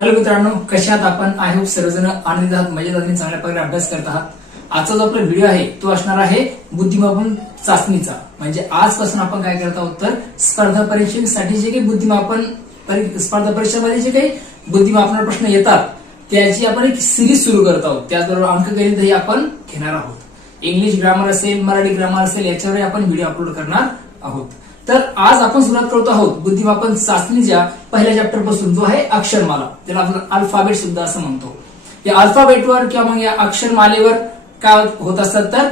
Hello मित्रांनो कशा आहात आपण आय होप सर्वजण आनंद आहात मजेत आणि चांगल्या प्रकारे अभ्यास करत आहात? आजचा जो आपला व्हिडिओ आहे तो असणार आहे बुद्धिमापन चाचणीचा. म्हणजे आजपासून आपण काय करत आहोत तर स्पर्धा परीक्षेसाठी जे काही बुद्धिमापन स्पर्धा परीक्षेमध्ये जे काही बुद्धिमापन प्रश्न येतात त्याची आपण एक सिरीज सुरू करत आहोत. त्याचबरोबर अंकगणितही आपण घेणार आहोत. इंग्लिश ग्रामर असेल मराठी ग्रामर असेल याच्यावरही आपण व्हिडिओ अपलोड करणार आहोत. तर आज आपण सुरुवात करतो आहोत बुद्धिमापन चाचणीच्या पहिल्या चॅप्टरपासून जो आहे अक्षरमाला. ज्याला आपण अल्फाबेट सुद्धा असं म्हणतो. या अल्फाबेटवर किंवा मग या अक्षरमालेवर काय होत असतात तर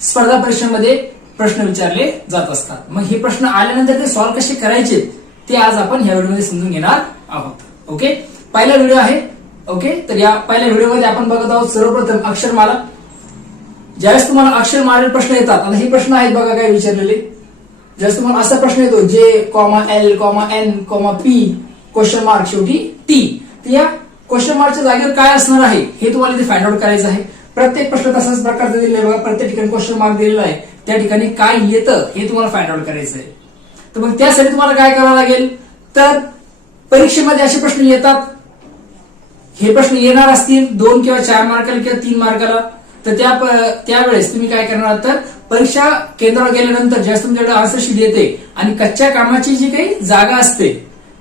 स्पर्धा परीक्षेमध्ये प्रश्न विचारले जात असतात. मग हे प्रश्न आल्यानंतर ते सॉल्व्ह कसे करायचे ते आज आपण या व्हिडिओमध्ये समजून घेणार आहोत. ओके पहिला व्हिडिओ आहे. ओके तर या पहिल्या व्हिडिओमध्ये आपण बघत आहोत सर्वप्रथम अक्षरमाला. ज्यावेळेस तुम्हाला अक्षरमालेवर प्रश्न येतात आता हे प्रश्न आहेत बघा काय विचारलेले. जर तुम्हाला असा प्रश्न येतो J comma L comma N comma P question mark शेवटी टी तर या क्वेश्चन मार्कच्या जागेवर काय असणार आहे हे तुम्हाला इथे फाइंड आउट करायचं आहे. प्रत्येक प्रश्न तसाच प्रकारचा दिलेला आहे बघा प्रत्येक ठिकाणी क्वेश्चन मार्क दिलेला आहे. त्या ठिकाणी काय येतं हे तुम्हाला फाइंड आउट करायचं आहे. तर मग त्यासाठी तुम्हाला काय करावं लागेल? तर परीक्षेमध्ये असे प्रश्न येतात. हे प्रश्न येणार असतील दोन किंवा चार मार्काला किंवा तीन मार्काला. तर त्या त्यावेळेस तुम्ही काय करणार तर परीक्षा केंद्रावर गेल्यानंतर ज्यावेळेस तुमच्याकडे आन्सर शीट येते आणि कच्च्या कामाची जी काही जागा असते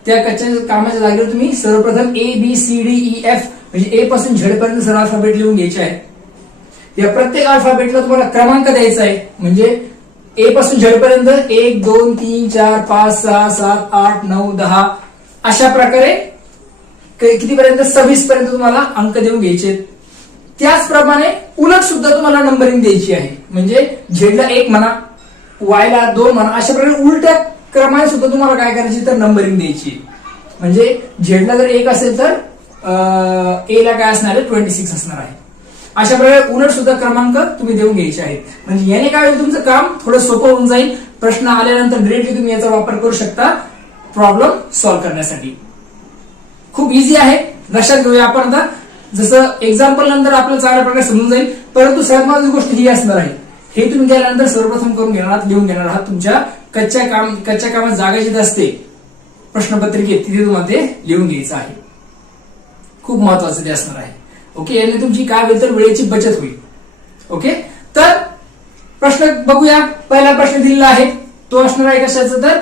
त्या कच्च्या कामाच्या जागेवर तुम्ही सर्वप्रथम A B C D E F म्हणजे ए पासून झेड पर्यंत सर्व अल्फाबेट लिहून घ्यायचे आहे. या प्रत्येक अल्फाबेटला तुम्हाला क्रमांक द्यायचा आहे. म्हणजे ए पासून झेड पर्यंत एक दोन तीन चार पाच सहा सात आठ नऊ दहा अशा प्रकारे कितीपर्यंत? सव्वीस पर्यंत तुम्हाला अंक देऊन घ्यायचे आहेत. त्याचप्रमाणे उलट सुद्धा तुम्हाला नंबरिंग द्यायची आहे. म्हणजे झेडला एक म्हणा वायला दोन म्हणा अशा प्रकारे उलट्या क्रमाने सुद्धा तुम्हाला काय करायची तर नंबरिंग द्यायची आहे. म्हणजे झेडला जर एक असेल तर ए ला काय असणार आहे? ट्वेंटी सिक्स असणार आहे. अशा प्रकारे उलट सुद्धा क्रमांक तुम्ही देऊन घ्यायचे आहेत. म्हणजे याने काय होईल तुमचं काम थोडं सोपं होऊन जाईल. प्रश्न आल्यानंतर डिरेक्टली तुम्ही याचा वापर करू शकता प्रॉब्लेम सॉल्व्ह करण्यासाठी. खूप इझी आहे. लक्षात घेऊया आपण आता. जसं एक्झाम्पल नंतर आपल्याला चांगल्या प्रकारे समजून जाईल. परंतु सगळ्यात महत्वाची गोष्ट ही असणार आहे. हे तुम्ही केल्यानंतर सर्वप्रथम करून घेणार आहात लिहून घेणार आहात. तुमच्या कच्च्या काम कच्च्या कामात जागा जिथे असते प्रश्नपत्रिकेत तिथे तुम्हाला ते लिहून घ्यायचं आहे. खूप महत्वाचं ते असणार आहे. ओके? याने तुमची काय होईल तर वेळेची बचत होईल. ओके? तर प्रश्न बघूया. पहिला प्रश्न दिलेला आहे. तो असणार आहे कशाचा तर?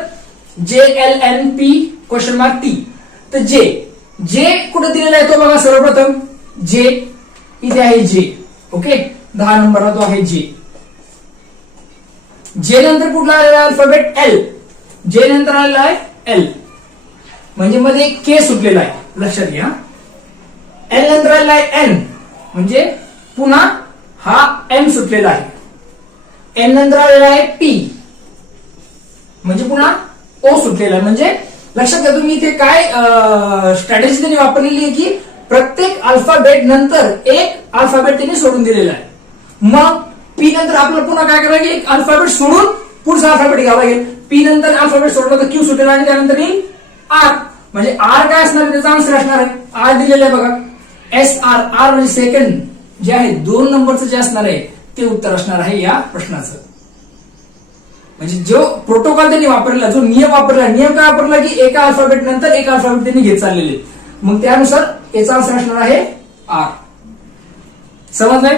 J L N P question mark T तर जे जे कुठे दिलेला आहे तो बघा सर्वप्रथम. जे इथे आहे जे ओके? दहा नंबरला तो आहे जे. जे नंतर कुठला आलेला आहे? अल्फाबेट एल जे नंतर आलेला आहे? एल म्हणजे मध्ये के सुटलेला आहे. लक्षात घ्या. एल नंतर आलेला आहे एन म्हणजे पुन्हा हा एम सुटलेला आहे. एन नंतर आलेला आहे पी म्हणजे पुन्हा ओ सुटलेला आहे. म्हणजे लक्षात घ्या तुम्ही इथे काय स्ट्रॅटेजी त्यांनी वापरलेली आहे की प्रत्येक अल्फाबेट नंतर एक अल्फाबेट त्यांनी सोडून दिलेला आहे. मग पी नंतर आपल्याला पुन्हा काय करावं लागेल? एक अल्फाबेट सोडून पुढचा अल्फाबेट घ्यावा लागेल. पी नंतर अल्फाबेट सोडलं तर क्यू सुटेल आणि त्यानंतर येईल आर म्हणजे आर काय असणार त्याचा आन्सर असणार आहे. आर दिलेला आहे बघा. एस आर आर म्हणजे सेकंड जे आहे दोन नंबरचं जे असणार आहे ते उत्तर असणार आहे या प्रश्नाचं. म्हणजे जो प्रोटोकॉल त्यांनी वापरला जो नियम वापरला नियम काय वापरला की एका अल्फाबेट नंतर एक अल्फाबेट त्यांनी घेत चाललेले. मग त्यानुसार याचा आन्सर असणार आहे? आर समजलंय?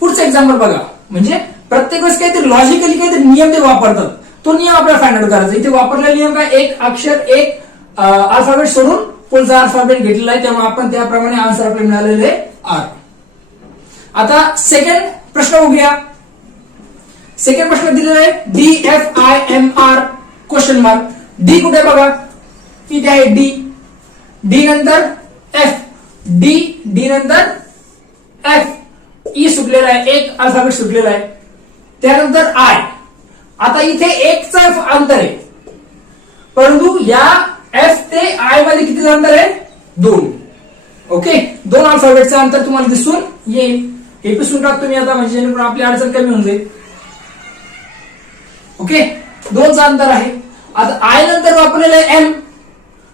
पुढचं एक्झाम्पल बघा. म्हणजे प्रत्येक वेळेस काहीतरी लॉजिकली काहीतरी नियम ते वापरतात. तो नियम आपल्याला फाइंड आउट करायचा. इथे वापरलेला नियम काय? एक अक्षर एक अल्फाबेट सोडून पुढचा अल्फाबेट घेतलेला आहे. त्यामुळे आपण त्याप्रमाणे आन्सर आपल्याला मिळालेले आर आता सेकंड प्रश्न बघूया. सेकंड प्रश्न दिलेला आहे. D F I M R question mark D कुठे बघा? इथे आहे डी डी नंतर एफ. डी डी नंतर एफ. ई सुटलेला आहे. एक अल्फाबेट सुटलेला आहे. त्यानंतर आय. आता इथे एकचा अंतर आहे. परंतु या एफ ते आयमध्ये किती अंतर आहे? दोन. ओके? दोन अल्फाबेटचं अंतर तुम्हाला दिसून येईल. हे पिसून टाकतो मी आता म्हणजे जेणेकरून आपली अडचण कमी होऊन जाईल. ओके? दोनचं अंतर आहे. आता आय नंतर वापरलेलं आहे एम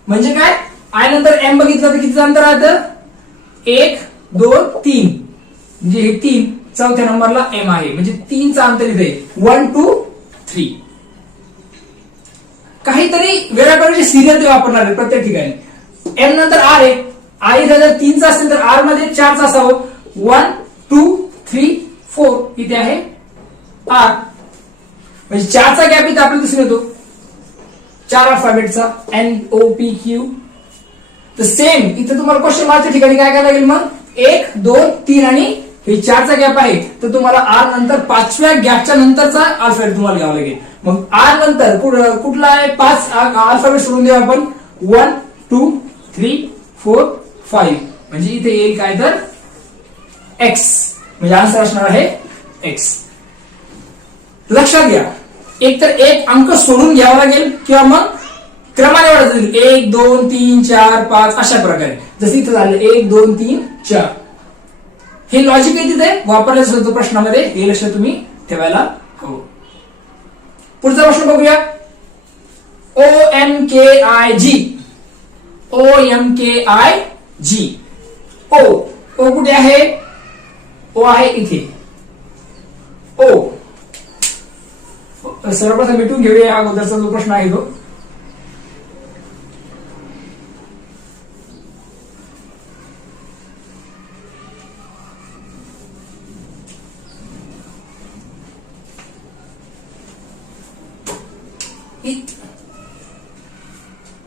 म्हणजे काय? आय नंतर एम बघितलं तर किती अंतर राहतं एक दोन तीन. म्हणजे हे तीन चौथ्या नंबरला एम आहे. म्हणजे तीनचा अंतर इथे वन टू थ्री काहीतरी वेळापरीची सिरियल ते वापरणार आहे प्रत्येक ठिकाणी. एम नंतर आर आहे. आय जर तीनचा असेल तर आरमध्ये चारचा असावं. वन टू थ्री फोर इथे आहे आर म्हणजे चारचा गॅप इथे आपल्याला दिसून येतो. चार अल्फाबेटचा एन ओ पी क्यू तर सेम इथे तुम्हाला क्वेश्चन मार्कच्या ठिकाणी काय करायला लागेल मग? एक दोन तीन आणि हे चारचा गॅप आहे. तर तुम्हाला आर नंतर पाचव्या गॅपच्या नंतरचा अल्फाबेट तुम्हाला घ्यावा लागेल. मग आर नंतर कुठ- कुठला आहे? पाच अल्फाबेट सोडून देऊ आपण. One two three four five म्हणजे इथे येईल काय तर? एक्स म्हणजे आन्सर असणार आहे एक्स लक्षात घ्या. एक तर एक अंक सोडून घ्यावा लागेल किंवा मग क्रमाने वाढत जाईल एक दोन तीन चार पाच अशा प्रकारे. जसं इथं झालं एक दोन तीन चार. हे लॉजिक आहे तिथे? वापरल्याच होतं प्रश्नामध्ये हे लक्ष तुम्ही ठेवायला हवं. पुढचा प्रश्न बघूया. O M K I G O M K I G O O कुठे आहे? ओ आहे इथे. ओ सर्वप्रथम मिटून घेऊया. अगोदरचा जो प्रश्न आहे तो.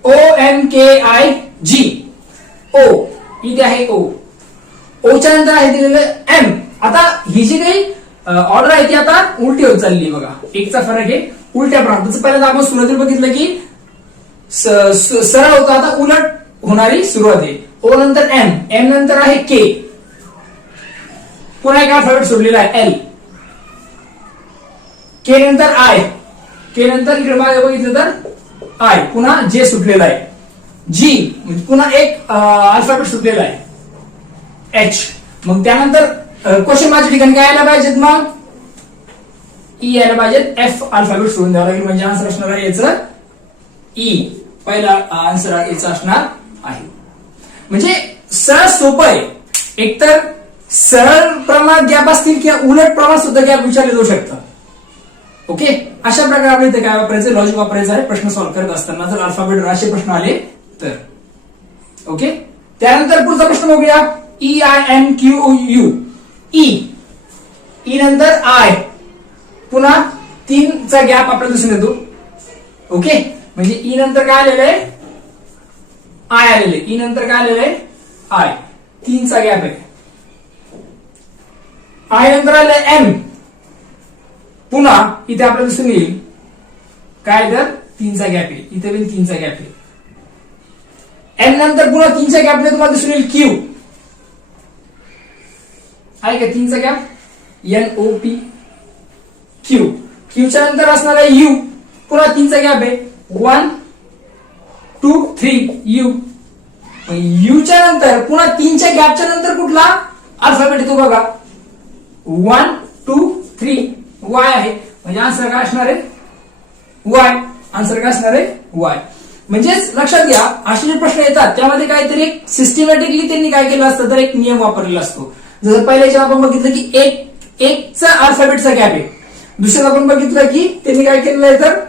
ओ एम के आय जी ओ इथे आहे ओ ओच्या नंतर आहे दिलेलं एम आता ही जी काही ऑर्डर आहे ती आता उलटी होत चालली आहे बघा. एकचा फरक आहे. उलट्या प्रांताचं पहिल्यांदा आपण सुरुवातीला बघितलं की सरळ होतं. आता उलट होणारी सुरुवात आहे. ओ नंतर एम एम नंतर आहे के पुन्हा एक अल्फाबेट सोडलेला आहे एल के नंतर आय के नंतर इकडे मागे बघितलं तर आय पुन्हा जे सुटलेलं आहे. जी म्हणजे पुन्हा एक अल्फाबेट सुटलेला आहे. एच मग त्यानंतर क्वेश्चन माझ्या ठिकाणी काय यायला पाहिजेत मग? ई यायला पाहिजेत. एफ अल्फाबेट सोडून द्यावं लागेल म्हणजे आन्सर असणार आहे याचं. ई पहिला आन्सर याचा असणार आहे. म्हणजे सरळ सोपं आहे. एकतर सरळ प्रमाणात गॅप असतील किंवा उलट प्रमाणात सुद्धा गॅप विचारले जाऊ शकतात ओके? अशा प्रकारे आपल्या इथे काय वापरायचं? लॉजिक वापरायचं आहे. प्रश्न सॉल्व्ह करत असताना जर अल्फाबेट असे प्रश्न आले तर. ओके? त्यानंतर पुढचा प्रश्न बघूया. E I M Q U E E नंतर आय पुन्हा तीनचा गॅप आपल्याला दिसून येतो. ओके? म्हणजे ई नंतर काय आलेलं आहे? आय आलेले ई e नंतर काय आलेलं आहे? आय तीनचा गॅप आहे. आय नंतर आलं एम पुन्हा इथे आपल्याला दिसून येईल. काय तर तीनचा गॅप आहे. इथे पण तीनचा गॅप आहे. एन नंतर पुन्हा तीनच्या गॅपने तुम्हाला दिसून येईल क्यू आहे का तीनचा gap N O P Q क्यूच्या नंतर असणार आहे यू पुन्हा तीनचा गॅप आहे. वन टू थ्री यू यूच्या नंतर पुन्हा तीनच्या गॅपच्या नंतर कुठला? अल्फाबेट येतो बघा. वन टू थ्री वाय आहे म्हणजे आन्सर काय असणार आहे? वाय आन्सर काय असणार आहे? वाय म्हणजेच लक्षात घ्या असे जे प्रश्न येतात त्यामध्ये काहीतरी एक सिस्टमॅटिकली त्यांनी काय केलं असतं तर एक नियम वापरलेला असतो. जसं पहिल्याच्या आपण बघितलं की एक एकचा अल्फाबेटचा गॅप आहे. दुसऱ्यात आपण बघितलं की त्यांनी काय केलेलं आहे तर?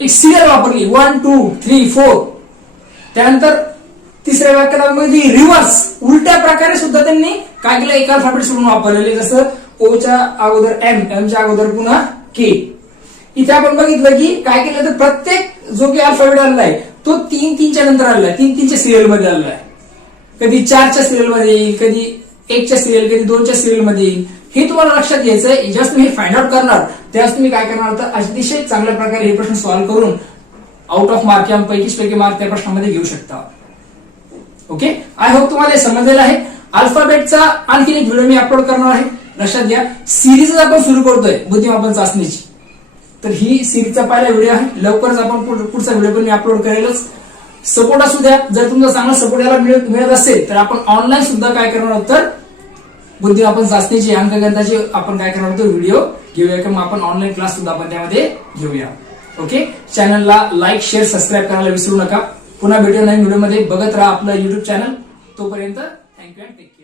एक सिरियल वापरली. वन टू थ्री फोर त्यानंतर तिसऱ्या व्याख्यानामध्ये रिव्हर्स उलट्या प्रकारे सुद्धा त्यांनी काय केलं? एक अल्फाबेट सोडून वापरलेले जसं ओच्या अगोदर एम एमच्या अगोदर पुन्हा के इथे आपण बघितलं की काय केलं तर प्रत्येक जो की अल्फाबेट आलेला आहे तो तीन तीनच्या नंतर आलेला आहे तीन तीनच्या सिरियलमध्ये आलेला आहे कधी चारच्या सिरियलमध्ये येईल कधी एकच्या सिरियल कधी दोनच्या सिरियलमध्ये येईल. हे तुम्हाला लक्षात घ्यायचं आहे जेव्हा तुम्ही हे फाइंड आउट करणार तेव्हाच तुम्ही काय करणार तर अतिशय चांगल्या प्रकारे हे प्रश्न सॉल्व्ह करून आउट ऑफ मार्क किंवा पैकीच पैकी मार्क त्या प्रश्नामध्ये घेऊ शकता. ओके आय होप तुम्हाला हे समजलेलं आहे. अल्फाबेटचा आणखी एक व्हिडिओ मी अपलोड करणार आहे. लक्षात घ्या. सिरीज आपण सुरू करतोय बुद्धिमापन चाचणीची. तर ही सिरीजचा पहिला व्हिडिओ आहे. लवकरच आपण पुढ- पुढचा व्हिडिओ पण मी अपलोड करेलच. सपोर्ट असू द्या. जर तुमचा चांगला सपोर्ट याला मिळत मिळत असेल तर आपण ऑनलाईन सुद्धा काय करणार आहोत तर बुद्धिमापन चाचणीची अंकगणिताची आपण काय करणार होतो व्हिडिओ घेऊया किंवा आपण ऑनलाईन क्लास सुद्धा आपण त्यामध्ये घेऊया. ओके चॅनलला लाईक शेअर सबस्क्राईब करायला विसरू नका. पुन्हा भेटूया नवीन व्हिडिओमध्ये. बघत राहा आपलं युट्यूब चॅनल तोपर्यंत थँक्यू अँड टेक